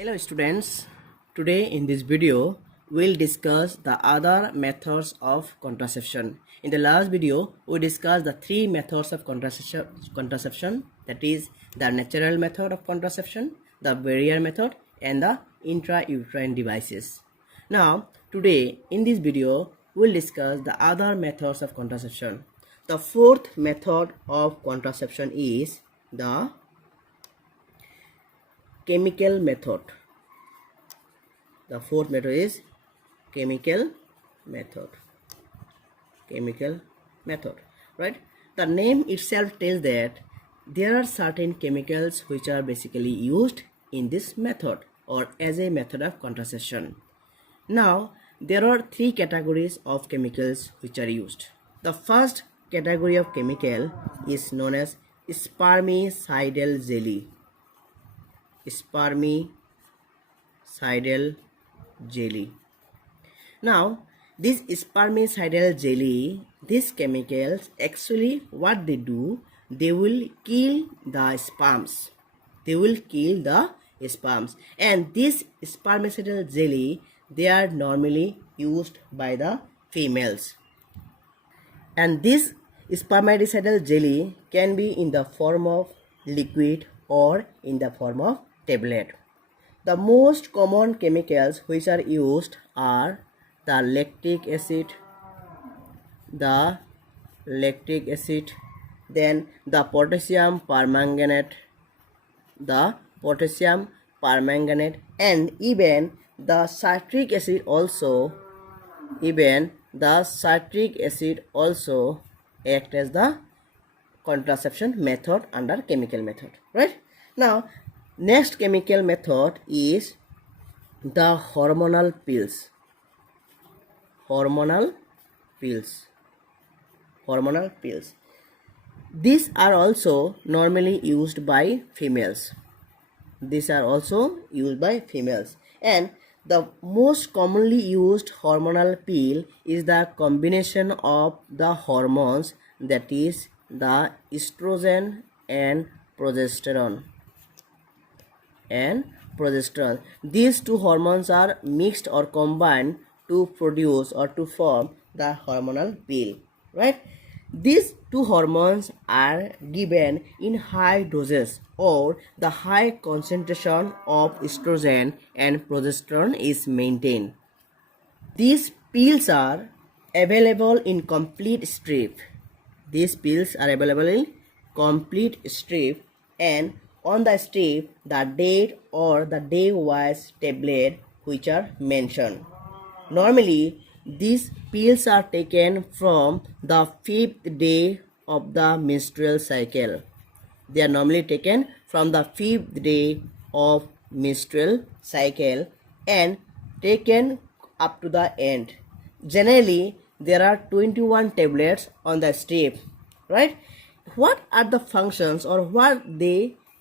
Hello students, today in this video we'll discuss the other methods of contraception. In the last video we discussed the three methods of contraception, that is the natural method of contraception, the barrier method and the intrauterine devices. Now today in this video we'll discuss the other methods of contraception. The fourth method of contraception is the chemical method. The fourth method is chemical method. Right? The name itself tells that there are certain chemicals which are basically used in this method or as a method of contraception. Now there are three categories of chemicals which are used. The first category of chemical is known as spermicidal jelly. Spermicidal jelly. Now this spermicidal jelly, these chemicals actually what they do, they will kill the sperms. And this spermicidal jelly, they are normally used by the females. And this spermicidal jelly can be in the form of liquid or in the form of tablet. The most common chemicals which are used are the lactic acid, then the potassium permanganate, and even the citric acid also. Act as the contraception method under chemical method, right? Now next chemical method is the hormonal pills. These are also normally used by females. And the most commonly used hormonal pill is the combination of the hormones, that is the estrogen and progesterone. These two hormones are mixed or combined to produce or to form the hormonal pill, right? These two hormones are given in high doses, or the high concentration of estrogen and progesterone is maintained. These pills are available in complete strip. And on the strip the date or the day-wise tablet which are mentioned. Normally these pills are taken from the 5th day of the menstrual cycle. They are normally taken from the 5th day of menstrual cycle and taken up to the end. Generally there are 21 tablets on the strip, right? What are the functions or what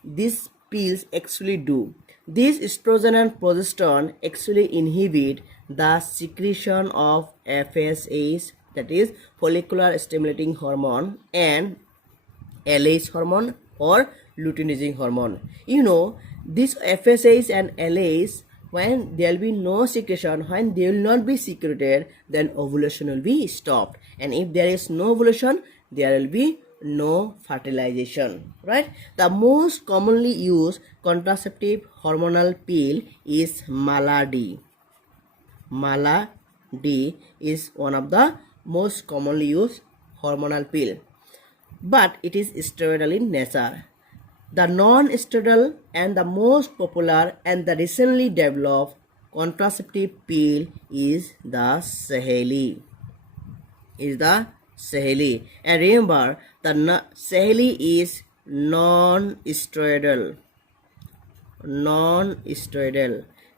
these pills actually do? These estrogen and progesterone actually inhibit the secretion of FSH, that is follicular stimulating hormone, and LH hormone or luteinizing hormone. This FSH and LH, when there will be no secretion, when they will not be secreted, then ovulation will be stopped, and if there is no ovulation, there will be no fertilization, right? The most commonly used contraceptive hormonal pill is Mala-D. Mala-D is one of the most commonly used hormonal pill, but it is steroidal in nature. The non-steroidal and the most popular and the recently developed contraceptive pill is the Saheli. And remember, the Saheli is non-steroidal.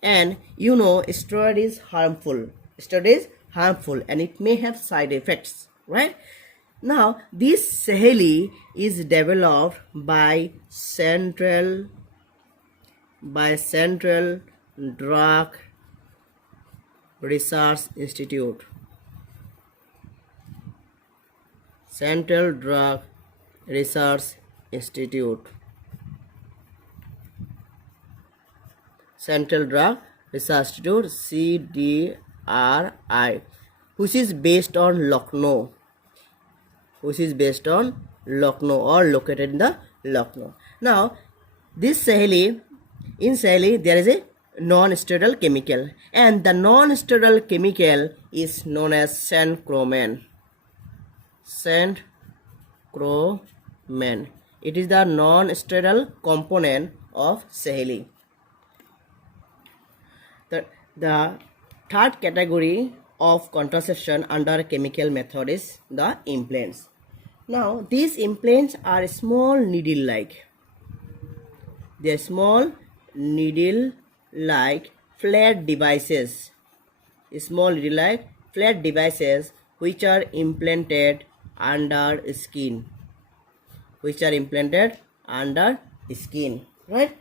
And steroid is harmful and it may have side effects, right? Now this Saheli is developed by Central Drug Research Institute. Central Drug Research Institute. Central Drug Research Institute, CDRI, which is based on Lucknow, or located in the Lucknow. Now, this in Saheli there is a non-steroidal chemical, and the non-steroidal chemical is known as Sancroman. It is the non-steroidal component of Saheli. The third category of contraception under chemical method is the implants. Now, these implants are small needle-like. They are small needle-like flat devices. Small needle-like flat devices which are implanted under skin. Right?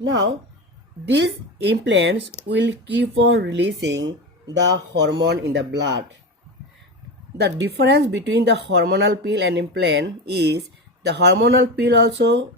Now, these implants will keep on releasing the hormone in the blood. The difference between the hormonal pill and implant is the hormonal pill also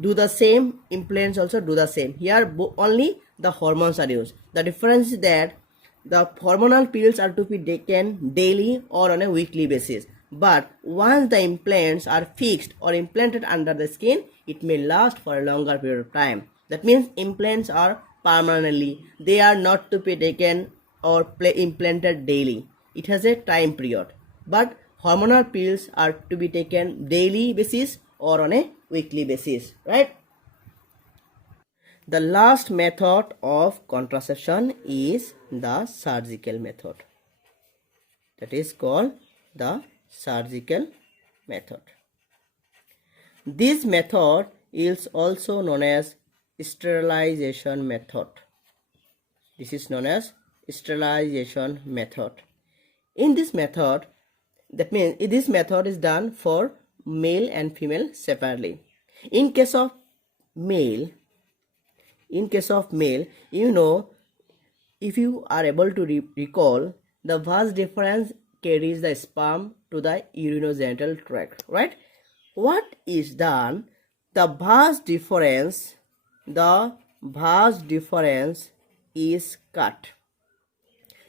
do the same, implants also do the same. Here only the hormones are used. The difference is that the hormonal pills are to be taken daily or on a weekly basis. But once the implants are fixed or implanted under the skin, it may last for a longer period of time. That means implants are permanently. They are not to be taken or implanted daily. It has a time period. But hormonal pills are to be taken daily basis or on a weekly basis, right? The last method of contraception is the surgical method. That is called the surgical method. This method is also known as sterilization method. This is known as sterilization method. In this method, that means this method is done for male and female separately. In case of male, you know, if you are able to recall, the vas deferens carries the sperm to the urinogenital tract, right? What is done? The vas deferens is cut.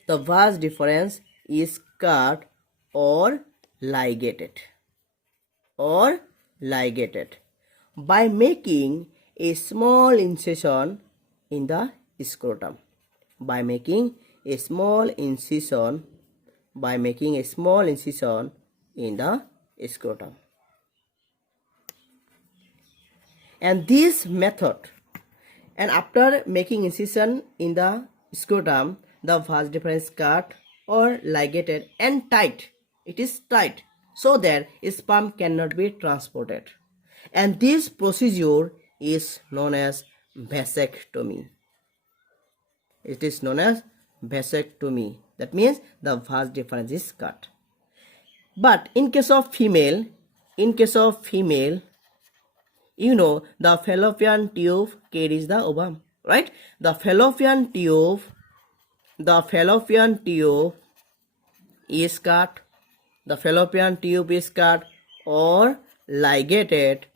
The vas deferens is cut or ligated by making a small incision in the scrotum. By making a small incision in the scrotum. And this method, and after making incision in the scrotum, the vas deferens cut or ligated and tight. It is tight so that sperm cannot be transported. And this procedure is known as vasectomy. It is known as vasectomy. That means the vas deferens is cut. But in case of female, you know, the fallopian tube carries the ovum, right? The fallopian tube is cut. The fallopian tube is cut or ligated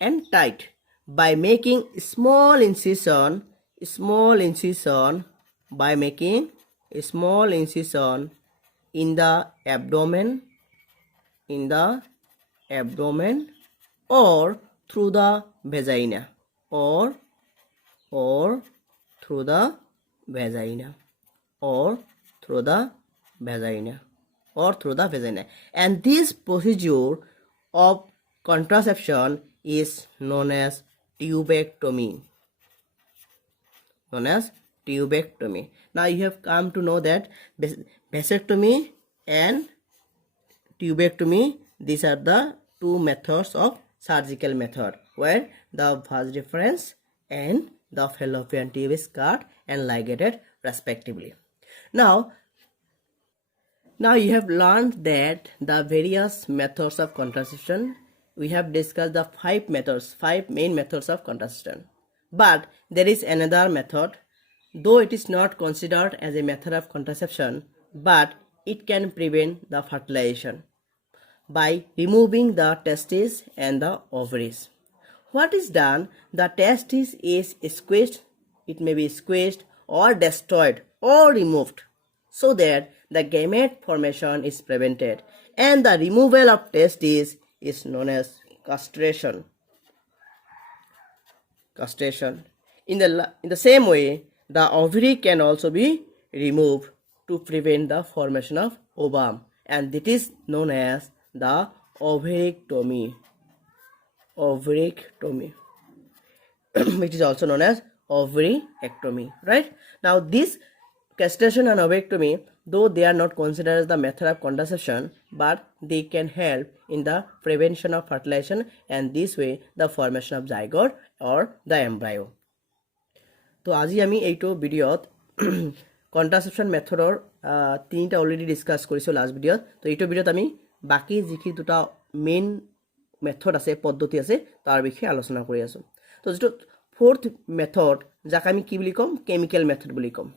and tight by making small incision in the abdomen or through the vagina or through the vagina. And this procedure of contraception is known as tubectomy. Now you have come to know that vasectomy and tubectomy, these are the two methods of surgical method where the vas deferens and the fallopian tube is cut and ligated respectively. Now you have learned that the various methods of contraception. We have discussed the five main methods of contraception. But there is another method, though it is not considered as a method of contraception, but it can prevent the fertilization by removing the testes and the ovaries. What is done? The testis is squeezed, it may be squeezed or destroyed or removed so that the gamete formation is prevented, and the removal of testis is known as castration. In the same way, the ovary can also be removed to prevent the formation of ovum, and it is known as the ovarictomy. Which is also known as ovaryectomy, right? Now this castration and ovaryectomy, though they are not considered as the method of contraception, but they can help in the prevention of fertilization, and this way the formation of zygote or the embryo. তো আজি আমি এইটো ভিডিঅ'ত কন্ট্ৰাসেপশ্যন মেথডৰ তিনিটা already discuss কৰিছোঁ last ভিডিঅ'ত। তো এইটো ভিডিঅ'ত আমি বাকী যিখিনি দুটা মেইন মেথড আছে, পদ্ধতি আছে, তাৰ বিষয়ে আলোচনা কৰি আছোঁ। তো যিটো ফ'ৰ্থ মেথড, যাক আমি কি বুলি ক'ম, কেমিকেল মেথড বুলি ক'ম,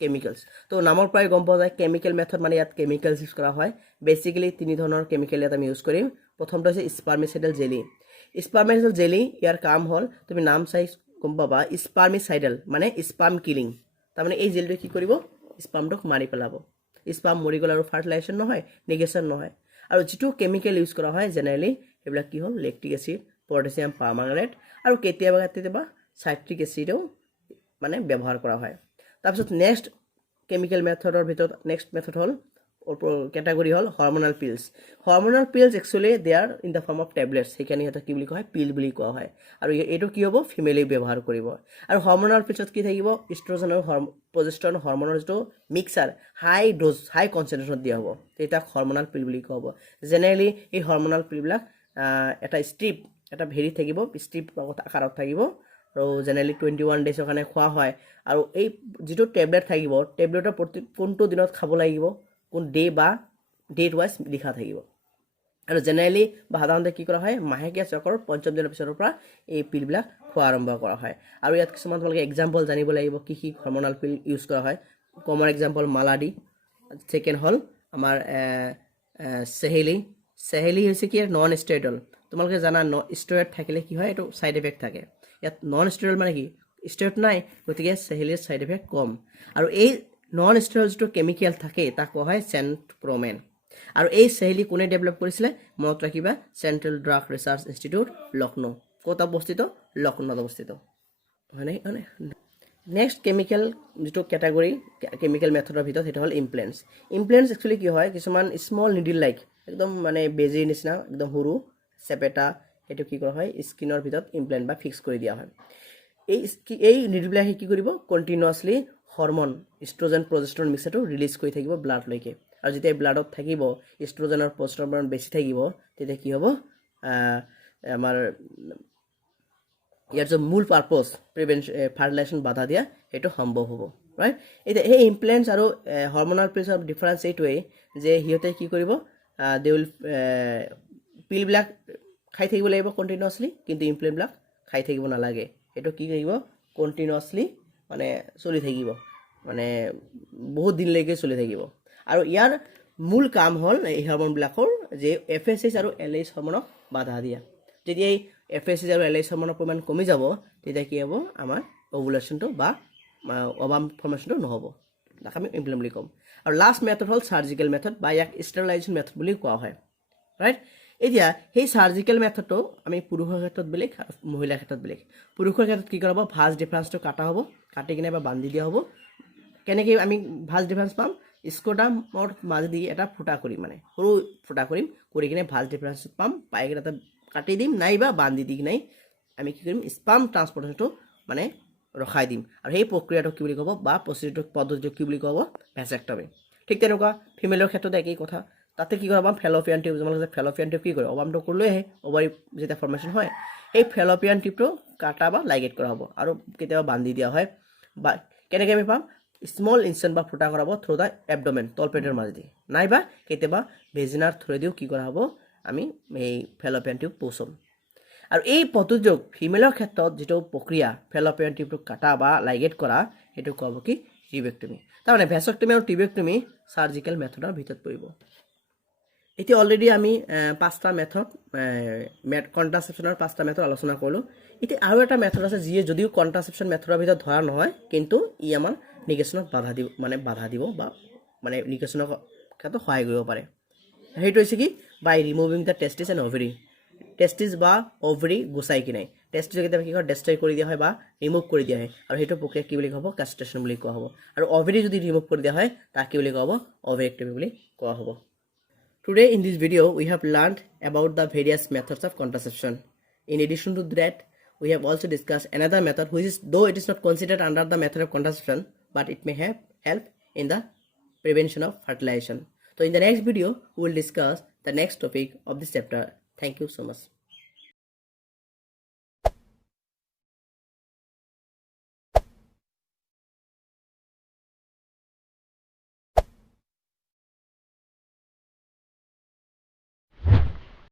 কেমিকেলছ। তো নামৰ পৰাই গম পোৱা যায় কেমিকেল মেথড মানে ইয়াত কেমিকেলছ ইউজ কৰা হয়। বেচিকেলি তিনি ধৰণৰ কেমিকেল ইয়াত আমি ইউজ কৰিম। প্ৰথমটো হৈছে স্পাৰ্মিচাইডেল জেলি। স্পাৰ্মিচাইডেল জেলি, ইয়াৰ কাম হ'ল, তুমি নাম চাই গম পাবা, স্পাৰ্মিচাইডেল মানে স্পাম কিলিং। তাৰমানে এই জেলটোৱে কি কৰিব, স্পামটোক মাৰি পেলাব। স্পাম মৰি গ'ল আৰু ফাৰ্টিলাইজেশ্যন নহয়, নেগেশ্যন নহয়। আৰু যিটো কেমিকেল ইউজ কৰা হয় জেনেৰেলি সেইবিলাক কি হ'ল, লেক্টিক এচিড, পটাছিয়াম পাৰমাংগানেট আৰু কেতিয়াবা চাইট্ৰিক এচিডো মানে ব্যৱহাৰ কৰা হয়। তাৰপিছত নেক্সট কেমিকেল মেথডৰ ভিতৰত নেক্সট মেথড হ'ল, কেটাগৰী হ'ল hormonal pills. Hormonal pills actually they are in the form of tablets, সেইকাৰণে সিহঁতক কি বুলি কোৱা হয়, পিল বুলি কোৱা হয়। আৰু এইটো কি হ'ব, ফিমেলে ব্যৱহাৰ কৰিব। আৰু হৰম'নেল পিলছত কি থাকিব, ইষ্ট্ৰজেন আৰু প্ৰজেষ্ট্ৰন হৰম'নৰ যিটো মিক্সাৰ হাই ড'জ, হাই কনচেণ্ট্ৰেশ্যনত দিয়া হ'ব, তেতিয়া হৰম'নেল পিল বুলি কোৱা হ'ব। জেনেৰেলি এই হৰম'নেল পিলবিলাক এটা ষ্ট্ৰিপ, এটা হেৰি থাকিব, ষ্ট্ৰিপ আকাৰত থাকিব, আৰু জেনেৰেলি 21 ডেজৰ কাৰণে খোৱা হয়। আৰু এই যিটো টেবলেট থাকিব, টেবলেটৰ প্ৰতি কোনটো দিনত খাব লাগিব, কোন ডে বা ডেট ৱাইজ লিখা থাকিব। আৰু জেনেৰেলি বা সাধাৰণতে কি কৰা হয়, মাহেকীয়া চক্ৰৰ 5ম দিনৰ পিছৰ পৰা এই পিলবিলাক খোৱা আৰম্ভ কৰা হয়। আৰু ইয়াত কিছুমান তোমালোকে এক্সাম্পল জানিব লাগিব কি কি হৰম'নেল পিল ইউজ কৰা হয়। কমন এক্সাম্পল মালাডি, ছেকেণ্ড হ'ল আমাৰ চেহেলি হৈছে কি, নন ষ্টেৰইডল। তোমালোকে জানা ষ্টেৰইড থাকিলে কি হয়, এইটো ছাইড এফেক্ট থাকে। ইয়াত নন ষ্টেৰইডল মানে কি, ষ্টেৰইড নাই, গতিকে চেহেলিৰ ছাইড এফেক্ট কম। আৰু এই নন ষ্টেৰইডল যিটো কেমিকেল থাকে তাক কোৱা হয় চেণ্ট্ৰ'মেন। আৰু এই চেহেলি কোনে ডেভেলপ কৰিছিলে, মনত ৰাখিবা, central drug research institute, Lucknow. ক'ত অৱস্থিত, লক্ষ্ণৌত অৱস্থিত, হয়নে? নেক্সট কেমিকেল যিটো কেটাগৰী কেমিকেল মেথডৰ ভিতৰত সেইটো হ'ল ইমপ্লেণ্টছ। ইমপ্লেণ্টছ একচুৱেলি কি হয়, কিছুমান স্মল নিডিল লাইক, একদম মানে বেজীৰ নিচিনা একদম সৰু চেপেটা, সেইটো কি কৰা হয়, স্কিনৰ ভিতৰত ইমপ্লেণ্ট বা ফিক্স কৰি দিয়া হয়। এই নিডিলবিলাকে কি কৰিব, কণ্টিনিউৱাছলি হৰম'ন ইষ্ট্ৰজেন প্ৰজেষ্ট্ৰন মিক্সাৰটো ৰিলিজ কৰি থাকিব ব্লাডলৈকে। আৰু যেতিয়া ব্লাডত থাকিব, ইষ্ট্ৰজেন আৰু প্ৰজেষ্ট্ৰন বেছি থাকিব, তেতিয়া কি হ'ব, আমাৰ ইয়াৰ যে মূল পাৰ্পজ ফাৰ্টিলাইজেশ্যন বাধা দিয়া, সেইটো সম্ভৱ হ'ব, ৰাইট? এতিয়া এই ইমপ্লেণ্টছ আৰু হৰম'নেল পিলছৰ ডিফাৰেঞ্চ এইটোৱেই যে সিহঁতে কি কৰিব, দে উইল পিলবিলাক খাই থাকিব লাগিব কণ্টিনিউৱাছলি, কিন্তু ইমপ্লেণ্টবিলাক খাই থাকিব নালাগে। সেইটো কি থাকিব, কণ্টিনিউৱাছলি মানে চলি থাকিব, মানে বহুত দিনলৈকে চলি থাকিব। আৰু ইয়াৰ মূল কাম হ'ল এই হৰম'নবিলাকৰ যে FSH আৰু LH হৰম'নক বাধা দিয়া। যেতিয়া এই FSH আৰু LH হৰম'নৰ পৰিমাণ কমি যাব, তেতিয়া কি হ'ব, আমাৰ অভুলেশ্যনটো বা অভাম ফৰ্মেশ্যনটো নহ'ব, তাক আমি ইমপ্লেণ্ট বুলি ক'ম। আৰু লাষ্ট মেথড হ'ল চাৰ্জিকেল মেথড, বা ইয়াক ষ্টেৰিলাইজেশ্যন মেথড বুলি কোৱা হয়, ৰাইট? এতিয়া সেই চাৰ্জিকেল মেথডটো আমি পুৰুষৰ ক্ষেত্ৰত বেলেগ, মহিলাৰ ক্ষেত্ৰত বেলেগ। পুৰুষৰ ক্ষেত্ৰত কি কৰা হ'ব, ভাজ ডিফাৰেঞ্চটো কাটা হ'ব, কাটি কিনে বা বান্ধি দিয়া হ'ব। কেনেকৈ আমি ভাজ ডিফাৰেঞ্চ পাম, স্কোটামৰ মাজেদি এটা ফুটা কৰিম, মানে সৰু ফুটা কৰিম, কৰি কিনে ভাজ ডিফাৰেঞ্চ পাম, পাই কিনে এটা কাটি দিম, নাইবা বান্ধি দি কিনে আমি কি কৰিম, স্পাম ট্ৰান্সপৰ্টেশ্যনটো মানে ৰখাই দিম। আৰু সেই প্ৰক্ৰিয়াটো কি বুলি ক'ব, বা পদ্ধতিটো কি বুলি ক'ব, ভেচেক্টমি। ঠিক তেনেকুৱা ফিমেলৰ ক্ষেত্ৰত একেই কথা। তাতে কি কৰা, ফেল'পিয়ান টিউব, তোমালোকে ফেল'পিয়ান টিউব কি কৰে, অভামটো লৈ আহে, অভাৰী যেতিয়া ফৰ্মেশ্যন হয়, সেই ফেল'পিয়ান টিউবটো কাটা বা লাইগেট কৰা হ'ব, আৰু কেতিয়াবা বান্ধি দিয়া হয়। বা কেনেকৈ আমি পাম, স্মল ইনচেণ্ট বা ফুটা কৰাব থ্ৰু দ্য এবডমেন, তলপেটৰ মাজেদি, নাইবা কেতিয়াবা ভেজিনাৰ থ্ৰুদিও কি কৰা হ'ব, আমি এই ফেল'পিয়ান টিউব পৌঁছাম। আৰু এই পদ্ধতিটো ফিমেলৰ ক্ষেত্ৰত যিটো প্ৰক্ৰিয়া, ফেল'পিয়ান টিউবটো কাটা বা লাইগেট কৰা, সেইটো কোৱা হ'ব কি, টিউবেক্টমি। তাৰমানে ভেচেক্টমি আৰু টিউবেক্টমি চাৰ্জিকেল মেথডৰ ভিতৰত পৰিব। এতিয়া অলৰেডি আমি পাঁচটা মেথড কণ্ট্ৰাচেপশ্যনৰ পাঁচটা মেথড আলোচনা কৰিলোঁ। এতিয়া আৰু এটা মেথড আছে যিয়ে যদিও কণ্ট্ৰাচেপশ্যন মেথডৰ ভিতৰত ধৰা নহয়, কিন্তু ই আমাৰ নিগেশ্যনত বাধা দিব বা মানে নিগেশ্যনৰ ক্ষেত্ৰত সহায় কৰিব পাৰে। সেইটো হৈছে কি by ৰিমুভিং the testis and ovary. Testis বা অভেৰী গুচাই কিনে টেষ্টিছ কেতিয়াবা কি হয় ডেষ্ট্ৰয় কৰি দিয়া হয় বা ৰিমুভ কৰি দিয়া হয়, আৰু সেইটো প্ৰক্ৰিয়া কি বুলি কোৱা হ'ব কাষ্ট্ৰেশ্যন বুলি কোৱা হ'ব। আৰু অভেৰী যদি ৰিমুভ কৰি দিয়া হয় তাক কি বুলি কোৱা হ'ব অভেৰেক্টমি বুলি কোৱা হ'ব। Today in this video we have learned about the various methods of contraception. In addition to that, we have also discussed another method which is, though it is not considered under the method of contraception, but it may have help in the prevention of fertilization. So in the next video we will discuss the next topic of this chapter. Thank you so much.